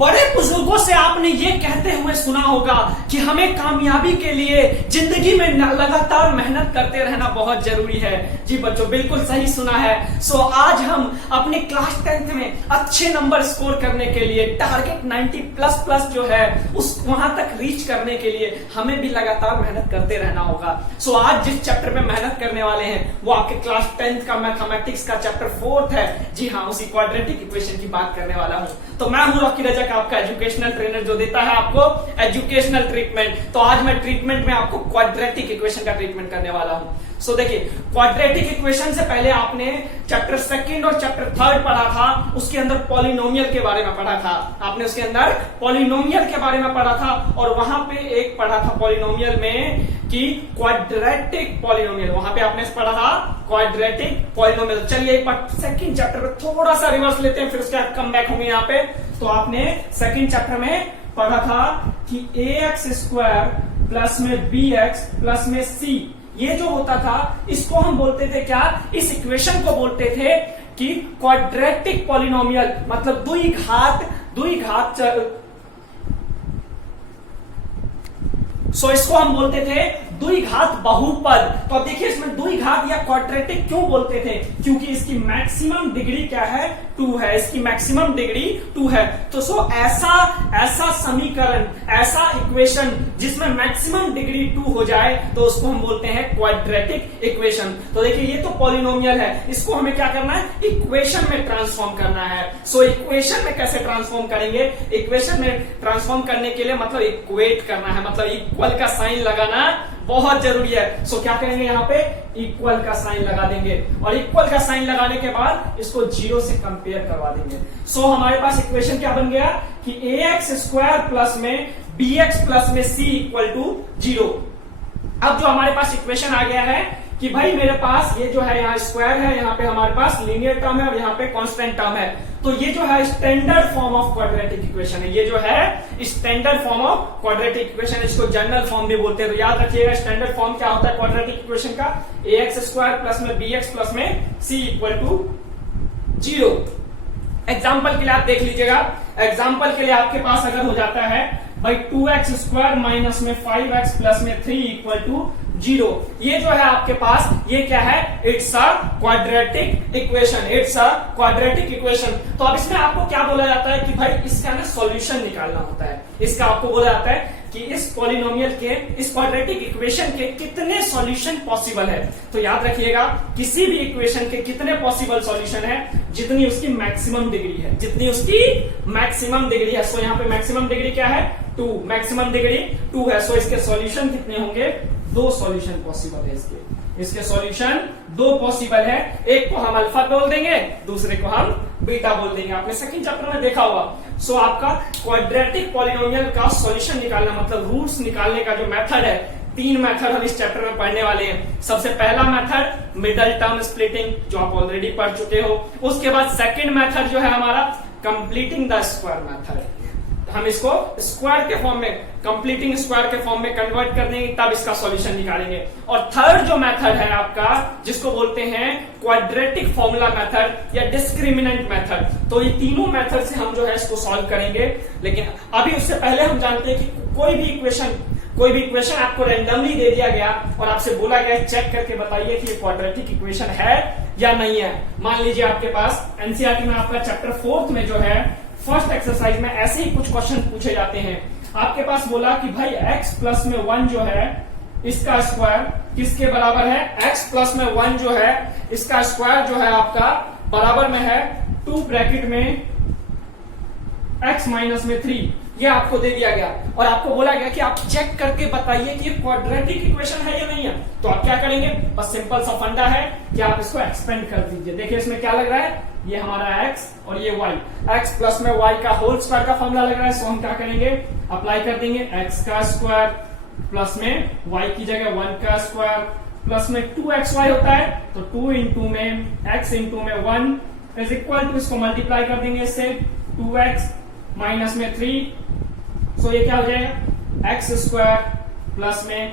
बड़े बुजुर्गों से आपने ये कहते हुए सुना होगा कि हमें कामयाबी के लिए जिंदगी में लगातार मेहनत करते रहना बहुत जरूरी है। जी बच्चों, बिल्कुल सही सुना है। सो आज हम अपने क्लास 10th में अच्छे नंबर स्कोर करने के लिए टारगेट 90++ जो है उस वहां तक रीच करने के लिए हमें भी लगातार मेहनत करते रहना होगा। सो आज जिस चैप्टर में मेहनत करने वाले हैं वो आपके क्लास 10th का मैथमेटिक्स का चैप्टर 4th है। जी हाँ, उसी क्वाड्रेटिक इक्वेशन की बात करने वाला हूं। तो मैं हूं रॉकी रजक, आपका एजुकेशनल ट्रेनर जो देता है आपको एजुकेशनल ट्रीटमेंट। तो आज मैं ट्रीटमेंट में आपको क्वाड्रेटिक इक्वेशन का ट्रीटमेंट करने वाला हूं। सो देखिए, क्वाड्रेटिक इक्वेशन से पहले आपने चैप्टर 2 और चैप्टर 3 पढ़ा था। उसके अंदर पॉलिनोमियल के बारे में पढ़ा था। आपने उसके अंदर पॉलिनोमियल के बारे में पढ़ा था और वहां पे एक पढ़ा था पॉलिनोमियल में कि क्वाड्रेटिक पॉलिनोमियल, वहां पे आपने पढ़ा था क्वाड्रेटिक पॉलिनोमियल। चलिए एक बार सेकंड चैप्टर में थोड़ा सा रिवर्स लेते हैं, फिर उसके बाद कम बैक होंगे यहाँ पे। तो आपने सेकंड चैप्टर में पढ़ा था कि ax² प्लस में bx प्लस में c, ये जो होता था इसको हम बोलते थे क्या, इस इक्वेशन को बोलते थे कि क्वाड्रेटिक पॉलिनोमियल, मतलब द्विघात सो इसको हम बोलते थे द्विघात बहुपद। तो अब देखिए इसमें द्विघात या क्वाड्रेटिक क्यों बोलते थे, क्योंकि इसकी मैक्सिमम डिग्री क्या है, 2 है। इसकी मैक्सिमम डिग्री 2 है। तो सो ऐसा समीकरण, ऐसा इक्वेशन जिसमें मैक्सिमम डिग्री 2 हो जाए तो उसको हम बोलते हैं क्वाड्रेटिक इक्वेशन। तो देखिए ये तो पॉलिनोमियल है, इसको हमें क्या करना है, इक्वेशन में ट्रांसफॉर्म करना है। सो इक्वेशन में कैसे ट्रांसफॉर्म करेंगे, इक्वेशन में ट्रांसफॉर्म करने के लिए मतलब इक्वेट करना है, मतलब इक्वल का साइन लगाना बहुत जरूरी है। सो क्या करेंगे, यहाँ पे इक्वल का साइन लगा देंगे और इक्वल का साइन लगाने के बाद इसको 0 से कंपेयर करवा देंगे। सो हमारे पास इक्वेशन क्या बन गया कि ax² प्लस में bx प्लस में c इक्वल टू 0। अब जो हमारे पास इक्वेशन आ गया है कि भाई मेरे पास ये जो है यहाँ स्क्वायर है, यहाँ पे हमारे पास लीनियर टर्म है और यहाँ पे कांस्टेंट टर्म है। तो ये जो है standard form of quadratic equation है। ये जो है standard form of quadratic equation, इसको जनरल फॉर्म भी बोलते हैं। तो याद रखिएगा स्टैंडर्ड फॉर्म क्या होता है क्वाड्रेटिक इक्वेशन का, ax² प्लस में bx प्लस में c इक्वल टू 0। एग्जाम्पल के लिए आप देख लीजिएगा, एग्जाम्पल के लिए आपके पास अगर हो जाता है भाई 2x² माइनस में 5x प्लस में 3 इक्वल टू 0, ये जो है आपके पास ये क्या है, it's a quadratic equation, it's a quadratic equation. तो अब इसमें आपको क्या बोला जाता है कि भाई इसका ना सॉल्यूशन निकालना होता है। इसका आपको बोला जाता है कि इस पॉलिनोमियल के, इस क्वाड्रेटिक इक्वेशन के कितने सॉल्यूशन पॉसिबल है। तो याद रखिएगा किसी भी इक्वेशन के कितने पॉसिबल सॉल्यूशन है, जितनी उसकी मैक्सिमम डिग्री है, जितनी उसकी मैक्सिमम डिग्री है। सो यहाँ पे मैक्सिमम डिग्री क्या है, 2, मैक्सिमम डिग्री 2 है। सो इसके सॉल्यूशन कितने होंगे, 2 सॉल्यूशन पॉसिबल है। इसके सॉल्यूशन 2 पॉसिबल है। एक को हम अल्फा बोल देंगे, दूसरे को हम बीटा बोल देंगे। आपने सेकंड चैप्टर में देखा होगा। सो आपका क्वाड्रेटिक पॉलिनोमियल का सॉल्यूशन निकालना, मतलब रूट्स निकालने का जो मेथड है, 3 मेथड हम इस चैप्टर में पढ़ने वाले हैं। सबसे पहला मेथड मिडल टर्म स्प्लिटिंग, जो आप ऑलरेडी पढ़ चुके हो। उसके बाद सेकंड मेथड जो है हमारा कंप्लीटिंग द स्क्वायर मेथड, हम इसको स्क्वायर के फॉर्म में, कंप्लीटिंग स्क्वायर के फॉर्म में कन्वर्ट कर देंगे, तब इसका सॉल्यूशन निकालेंगे। और थर्ड जो मेथड है आपका, जिसको बोलते हैं क्वाड्रेटिक फॉर्मूला मेथड या डिस्क्रिमिनेंट मेथड। तो ये तीनों मेथड से हम जो है इसको सॉल्व करेंगे। लेकिन अभी उससे पहले हम जानते हैं कि कोई भी इक्वेशन आपको रैंडमली दे दिया गया और आपसे बोला गया चेक करके बताइए कि ये क्वाड्रेटिक इक्वेशन है या नहीं है। मान लीजिए आपके पास एनसीईआरटी में आपका चैप्टर 4th में जो है फर्स्ट एक्सरसाइज में ऐसे ही कुछ क्वेश्चन पूछे जाते हैं। आपके पास बोला कि भाई x प्लस में 1 जो है इसका स्क्वायर किसके बराबर है, x प्लस में 1 जो है इसका स्क्वायर जो है आपका बराबर में है 2 ब्रैकेट में x माइनस में 3। ये आपको दे दिया गया और आपको बोला गया कि आप चेक करके बताइए कि ये क्वाड्रेटिक इक्वेशन है या नहीं है। तो आप क्या करेंगे, बस सिंपल सा फंडा है कि आप इसको एक्सपेंड कर दीजिए। देखिए इसमें क्या लग रहा है, ये हमारा x और ये y, x प्लस में y का होल स्क्वायर का फॉर्मूला लग रहा है। सो हम क्या करेंगे, अप्लाई कर देंगे x का स्क्वायर प्लस में y की जगह 1 का स्क्वायर प्लस में 2xy होता है। तो 2 इंटू में x इंटू में 1 इज इक्वल टू, इसको मल्टीप्लाई कर देंगे इससे 2x माइनस में 3। सो ये क्या हो जाएगा, x स्क्वायर प्लस में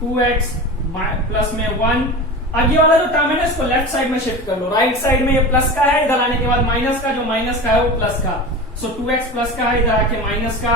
2x प्लस में 1। अब ये वाला जो टर्म है ना इसको लेफ्ट साइड में शिफ्ट कर लो, राइट साइड में ये प्लस का है, इधर आने के बाद माइनस का, जो माइनस का है वो प्लस का। सो 2x प्लस का है, इधर आके माइनस का,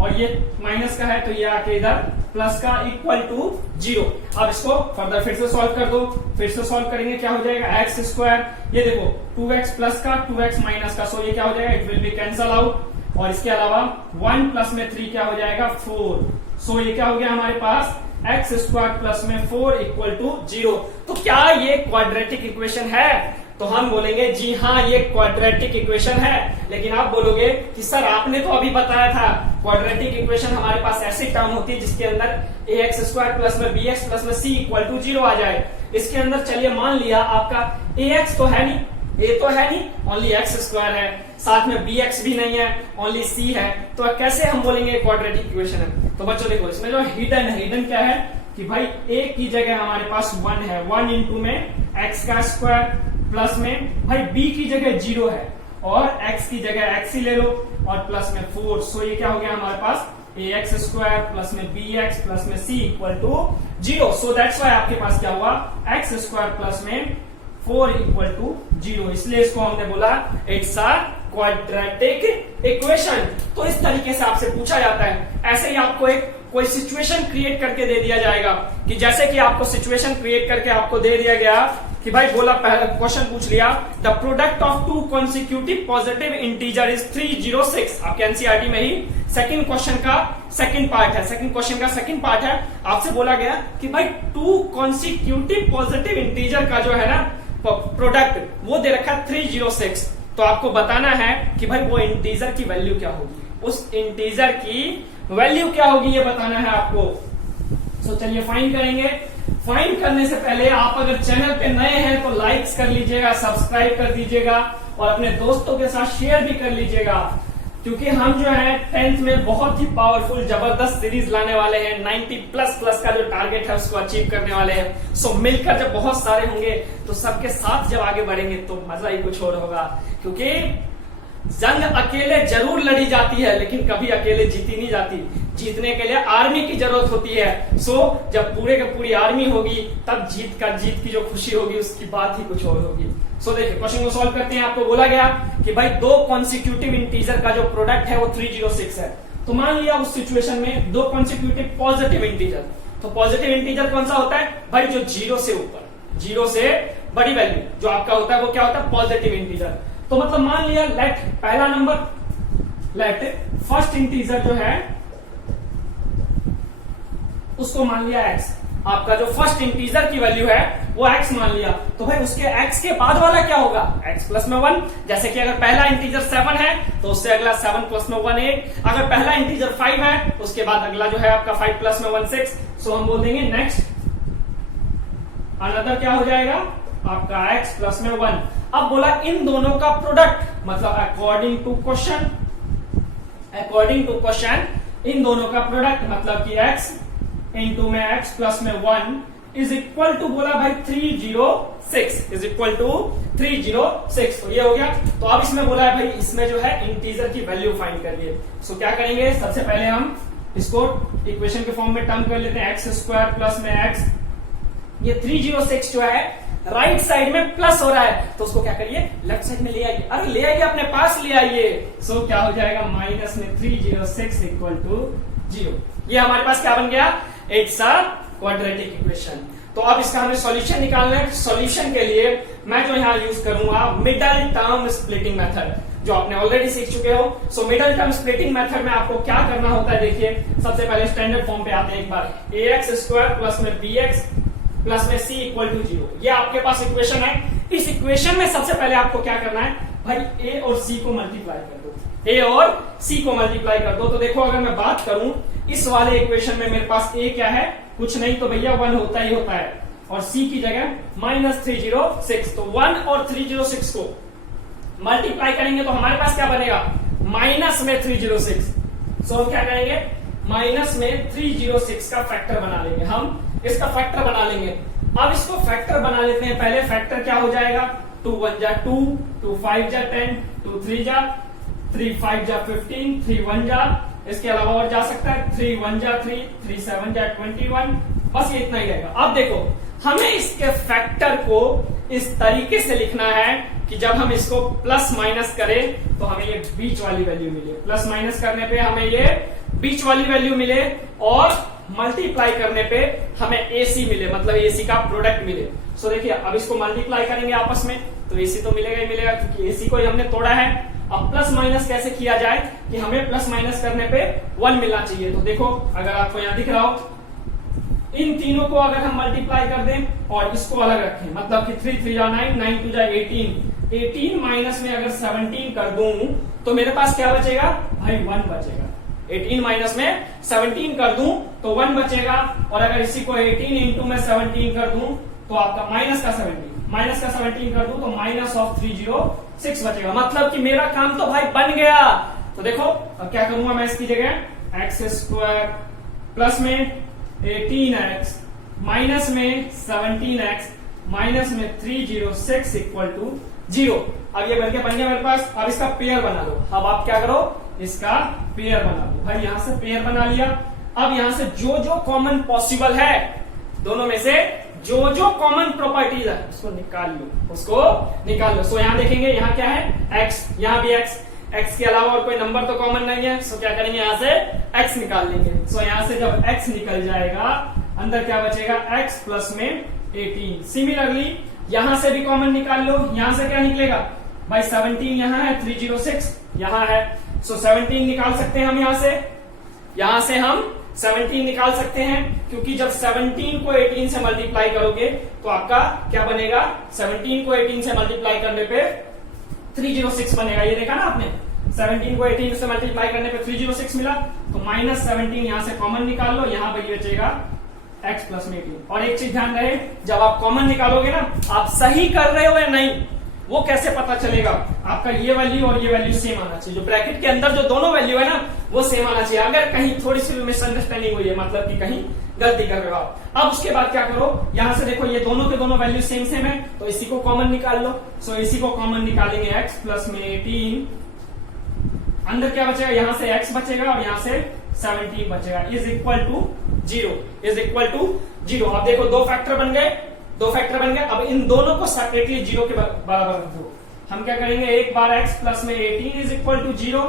और ये माइनस का है तो ये आके इधर प्लस का, इक्वल टू 0। अब इसको फर्दर फिर से सॉल्व कर दो, फिर से सॉल्व करेंगे क्या हो जाएगा एक्स स्क्वायर, ये देखो 2x प्लस का 2x माइनस का, सो ये क्या हो जाएगा it will be cancel out, और इसके अलावा 1 प्लस में 3 क्या हो जाएगा 4। सो ये क्या हो गया हमारे पास एक्स स्क्वायर प्लस में 4 इक्वल टू 0। तो क्या ये क्वाड्रेटिक इक्वेशन है? तो हम बोलेंगे जी हाँ ये क्वाड्रेटिक इक्वेशन है। लेकिन आप बोलोगे कि सर आपने तो अभी बताया था क्वाड्रेटिक इक्वेशन हमारे पास ऐसी टर्म होती है जिसके अंदर ax स्क्वायर प्लस में bx प्लस में c इक्वल टू 0 आ जाए। इसके अंदर चलिए मान लिया आपका ax तो है नहीं, a तो है नहीं, ओनली x स्क्वायर है, साथ में bx भी नहीं है, ओनली c है, तो कैसे हम बोलेंगे क्वाड्रेटिक इक्वेशन है? तो बच्चों देखो इसमें जो हिडन है, हिडन क्या है कि भाई a की जगह हमारे पास 1 है, 1 इंटू में x का स्क्वायर प्लस में भाई b की जगह 0 है और x की जगह x ही ले लो और प्लस में 4। सो ये क्या हो गया हमारे पास ax स्क्वायर प्लस में bx प्लस में c equal to 0। So that's why आपके पास क्या हुआ x स्क्वायर प्लस में 4 इक्वल टू 0, इसलिए इसको हमने बोला इट्स अ क्वाड्रेटिक इक्वेशन। तो इस तरीके से आपसे पूछा जाता है, ऐसे ही आपको एक कोई सिचुएशन क्रिएट करके दे दिया जाएगा कि जैसे कि आपको सिचुएशन क्रिएट करके आपको दे दिया गया कि भाई बोला पहला क्वेश्चन पूछ लिया the product of to consecutive positive integer is 306। आपके एनसीईआरटी में ही सेकंड क्वेश्चन का सेकंड पार्ट है, सेकंड क्वेश्चन का सेकंड पार्ट है। आपसे बोला गया कि भाई टू कॉन्सिक्यूटिव पॉजिटिव इंटीजर का जो है ना प्रोडक्ट वो दे रखा है 306। तो आपको बताना है कि भाई वो इंटीजर की वैल्यू क्या होगी, उस इंटीजर की वैल्यू क्या होगी ये बताना है आपको। सो चलिए फाइंड करेंगे। फाइंड करने से पहले आप अगर चैनल पे नए हैं तो लाइक्स कर लीजिएगा, सब्सक्राइब कर दीजिएगा और अपने दोस्तों के साथ शेयर भी कर लीजिएगा, क्योंकि हम जो है 10th में बहुत ही पावरफुल जबरदस्त सीरीज लाने वाले हैं। 90 प्लस का जो टारगेट है उसको अचीव करने वाले हैं। सो मिलकर जब बहुत सारे होंगे तो सबके साथ जब आगे बढ़ेंगे तो मजा ही कुछ और होगा, क्योंकि जंग अकेले जरूर लड़ी जाती है लेकिन कभी अकेले जीती नहीं जाती। जीतने के लिए आर्मी की जरूरत होती है। सो जब पूरे की पूरी आर्मी होगी तब जीत की जो खुशी होगी उसकी बात ही कुछ और होगी। सो देखिए क्वेश्चन को सॉल्व करते हैं। आपको बोला गया कि भाई दो कॉन्सिक्यूटिव इंटीजर का जो प्रोडक्ट है वो 306 है। तो मान लिया उस सिचुएशन में दो कॉन्सिक्यूटिव पॉजिटिव इंटीजर, तो पॉजिटिव इंटीजर कौन सा होता है भाई जो 0 से ऊपर, 0 से बड़ी वैल्यू जो आपका होता है वो क्या होता है पॉजिटिव इंटीजर। तो मतलब मान लिया लेट पहला नंबर लेट फर्स्ट इंटीजर जो है उसको मान लिया x, आपका जो फर्स्ट इंटीजर की वैल्यू है वो x मान लिया। तो भाई उसके x के बाद वाला क्या होगा x प्लस में 1। जैसे कि अगर पहला इंटीजर 7 है तो उससे अगला 7 प्लस में 1 8। अगर पहला इंटीजर 5 है उसके बाद अगला जो है आपका 5 प्लस में 1 6। सो हम बोल देंगे नेक्स्ट अनदर क्या हो जाएगा आपका x प्लस में 1। अब बोला इन दोनों का प्रोडक्ट, मतलब अकॉर्डिंग टू क्वेश्चन इन दोनों का प्रोडक्ट मतलब कि x इंटू में x प्लस में 1 इज इक्वल टू बोला भाई 306 इज इक्वल टू 306। तो ये हो गया। तो अब इसमें बोला है भाई इसमें जो है इंटीजर की वैल्यू फाइंड करिए। सो क्या करेंगे सबसे पहले हम इसको इक्वेशन के फॉर्म में टर्म कर लेते हैं x स्क्वायर प्लस में x। ये 306 जो है राइट साइड में प्लस हो रहा है तो उसको क्या करिए लेफ्ट साइड में ले आइए, अरे ले आइए अपने पास ले आइए। सो क्या हो जाएगा माइनस में 306 इक्वल टू 0। ये हमारे पास क्या बन गया इट्स अ क्वाड्रेटिक इक्वेशन। तो अब इसका हमें सॉल्यूशन निकालना है। सॉल्यूशन के लिए मैं जो यहाँ यूज करूंगा मिडल टर्म स्प्लिटिंग मेथड, जो आपने ऑलरेडी सीख चुके हो। So middle term splitting method में आपको क्या करना होता है देखिए, सबसे पहले स्टैंडर्ड फॉर्म पे आते हैं एक बार, ax स्क्वायर प्लस में bx प्लस में c इक्वल टू 0। ये आपके पास इक्वेशन है। इस इक्वेशन में सबसे पहले आपको क्या करना है भाई a और c को मल्टीप्लाई कर दो, a और c को मल्टीप्लाई कर दो। तो देखो अगर मैं बात करूं इस वाले इक्वेशन में मेरे पास a क्या है कुछ नहीं तो भैया 1 होता ही होता है और c की जगह माइनस 306। तो 1 और 306 को मल्टीप्लाई करेंगे तो हमारे पास क्या बनेगा माइनस में 306। सो हम क्या करेंगे माइनस में 306 का फैक्टर बना लेंगे, हम इसका फैक्टर बना लेंगे। अब इसको फैक्टर बना लेते हैं। पहले फैक्टर क्या हो जाएगा 2 1 जा 2, 2 5 जा 10, 2 3 जा 3 5 जा 15, 3 1 जा, इसके अलावा और जा सकता है 3 1 जा 3, 3 7 जा 21। बस ये इतना ही रहेगा। अब देखो हमें इसके फैक्टर को इस तरीके से लिखना है कि जब हम इसको प्लस माइनस करें तो हमें ये बीच वाली वैल्यू मिले, प्लस माइनस करने पे हमें ये बीच वाली वैल्यू मिले, और मल्टीप्लाई करने पे हमें एसी मिले, मतलब एसी का प्रोडक्ट मिले। सो देखिए अब इसको मल्टीप्लाई करेंगे आपस में तो एसी तो मिलेगा ही मिलेगा, क्योंकि एसी को ही हमने तोड़ा है। अब प्लस माइनस कैसे किया जाए कि हमें प्लस माइनस करने पे 1 मिलना चाहिए। तो देखो अगर आपको यहाँ दिख रहा हो, इन तीनों को अगर हम मल्टीप्लाई कर दें और इसको अलग रखें, मतलब कि 3 3 जा 9, 9 2 जा 18, 18 माइनस में अगर 17 कर दूं तो मेरे पास क्या बचेगा भाई 1 बचेगा। 18 माइनस में 17 कर दूं तो 1 बचेगा, और अगर इसी को 18 इंटू में 17 कर दूं तो आपका माइनस का 17 कर दूं तो माइनस ऑफ 306 बचेगा। मतलब कि मेरा काम तो भाई बन गया। तो देखो अब क्या करूंगा मैं इसकी जगह एक्स स्क्वायर प्लस में 18x माइनस में 17x माइनस में 306 इक्वल टू 0। अब ये बन गया मेरे पास। अब इसका पेयर बना लो। अब आप क्या करो, इसका पेयर बना लो। भाई यहां से पेयर बना लिया। अब यहां से जो जो कॉमन पॉसिबल है दोनों में से, जो जो कॉमन प्रॉपर्टीज है उसको निकाल लो। सो यहां देखेंगे, यहां क्या है x, यहां भी x के अलावा और कोई नंबर तो कॉमन नहीं है। सो क्या करेंगे, यहां से x निकाल लेंगे। सो यहां से जब x निकल जाएगा अंदर क्या बचेगा, x प्लस में 18। सिमिलरली यहां से भी कॉमन निकाल लो। यहां से क्या निकलेगा भाई 17 यहां है, 306 यहां है। सो 17 निकाल सकते हैं हम यहां से हम 17 निकाल सकते हैं, क्योंकि जब 17 को 18 से मल्टीप्लाई करोगे तो आपका क्या बनेगा, 17 को 18 से मल्टीप्लाई करने पे 306 बनेगा। ये देखा ना आपने, 17 को 18 से मल्टीप्लाई करने पे 306 मिला। तो माइनस 17 यहां से कॉमन निकाल लो, यहां पर बचेगा x प्लस में 18। और एक चीज ध्यान रहे, जब आप कॉमन निकालोगे ना, आप सही कर रहे हो या नहीं वो कैसे पता चलेगा, आपका ये वैल्यू और ये वैल्यू सेम आना चाहिए। जो ब्रैकेट के अंदर जो दोनों वैल्यू है ना वो सेम आना चाहिए। अगर कहीं थोड़ी सी मिसअंडरस्टैंडिंग हुई है, मतलब कि कहीं गलती कर रहे हो आप। अब उसके बाद क्या करो, यहां से देखो ये दोनों के दोनों वैल्यू सेम है, तो इसी को कॉमन निकाल लो। सो इसी को कॉमन निकालेंगे, x प्लस में 18, अंदर क्या बचेगा, यहां से x बचेगा और यहां से 17 बचेगा, इज इक्वल टू 0। अब देखो दो फैक्टर बन गए। अब इन दोनों को सेपरेटली 0 के बराबर रख दो। हम क्या करेंगे, एक बार x प्लस में 18 इज इक्वल टू 0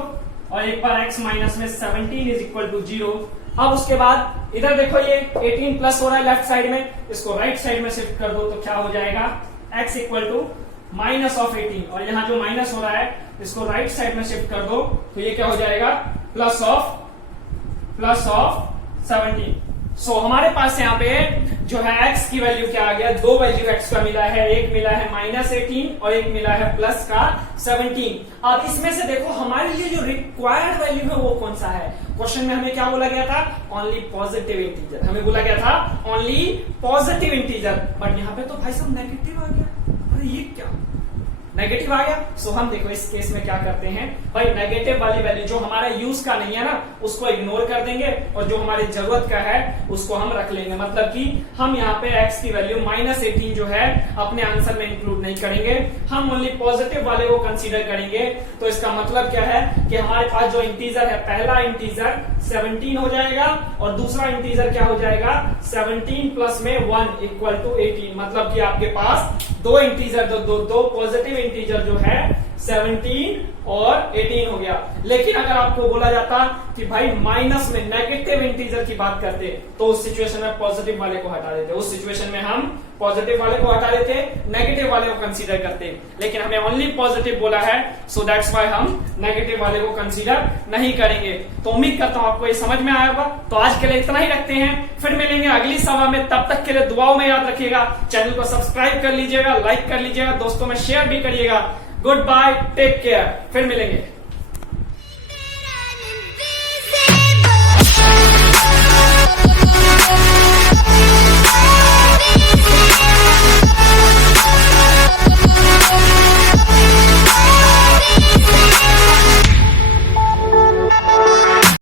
और एक बार x माइनस में 17 इज इक्वल टू 0। अब उसके बाद इधर देखो ये 18 प्लस हो रहा है लेफ्ट साइड में, इसको राइट साइड में शिफ्ट कर दो तो क्या हो जाएगा, x equal to minus of 18, और यहाँ जो माइनस हो रहा है इसको राइट साइड में शिफ्ट कर दो तो ये क्या हो जाएगा, प्लस ऑफ 17। सो हमारे पास यहाँ पे जो है x की वैल्यू क्या आ गया, दो वैल्यू x का मिला है, एक मिला है माइनस 18 और एक मिला है प्लस का 17। अब इसमें से देखो हमारे लिए जो रिक्वायर्ड वैल्यू है वो कौन सा है। क्वेश्चन में हमें क्या बोला गया था, ओनली पॉजिटिव इंटीजर, हमें बोला गया था ओनली पॉजिटिव इंटीजर, बट यहाँ पे तो भाई साहब नेगेटिव आ गया। अरे ये क्या नेगेटिव आ गया। सो हम देखो इस केस में क्या करते हैं, भाई नेगेटिव वाली वैल्यू जो हमारा यूज का नहीं है ना उसको इग्नोर कर देंगे और जो हमारी जरूरत का है उसको हम रख लेंगे। मतलब कि हम यहाँ पे x की वैल्यू माइनस 18 जो है अपने आंसर में इंक्लूड नहीं करेंगे, हम ओनली पॉजिटिव वाले को कंसीडर करेंगे। तो इसका मतलब क्या है कि हमारे पास जो इंटीजर है, पहला इंटीजर 17 हो जाएगा और दूसरा इंटीजर क्या हो जाएगा, 17 प्लस में 1 इक्वल टू 18। मतलब कि आपके पास दो इंटीजर, दो पॉजिटिव इंटीजर जो है 17 और 18 हो गया। लेकिन अगर आपको बोला जाता कि भाई माइनस में नेगेटिव इंटीजर की बात करते तो उस सिचुएशन में पॉजिटिव वाले को हटा देते, उस सिचुएशन में हम पॉजिटिव वाले को हटा देते, नेगेटिव वाले को कंसीडर करते। लेकिन हमें ओनली पॉजिटिव बोला है, सो दैट्स व्हाई हम नेगेटिव वाले को कंसीडर नहीं करेंगे। तो उम्मीद करता हूं आपको ये समझ में आया होगा। तो आज के लिए इतना ही रखते हैं, फिर मिलेंगे अगली सभा में। तब तक के लिए दुआओं में याद रखिएगा, चैनल को सब्सक्राइब कर लीजिएगा, लाइक कर लीजिएगा, दोस्तों में शेयर भी करिएगा। गुड बाय, टेक केयर, फिर मिलेंगे।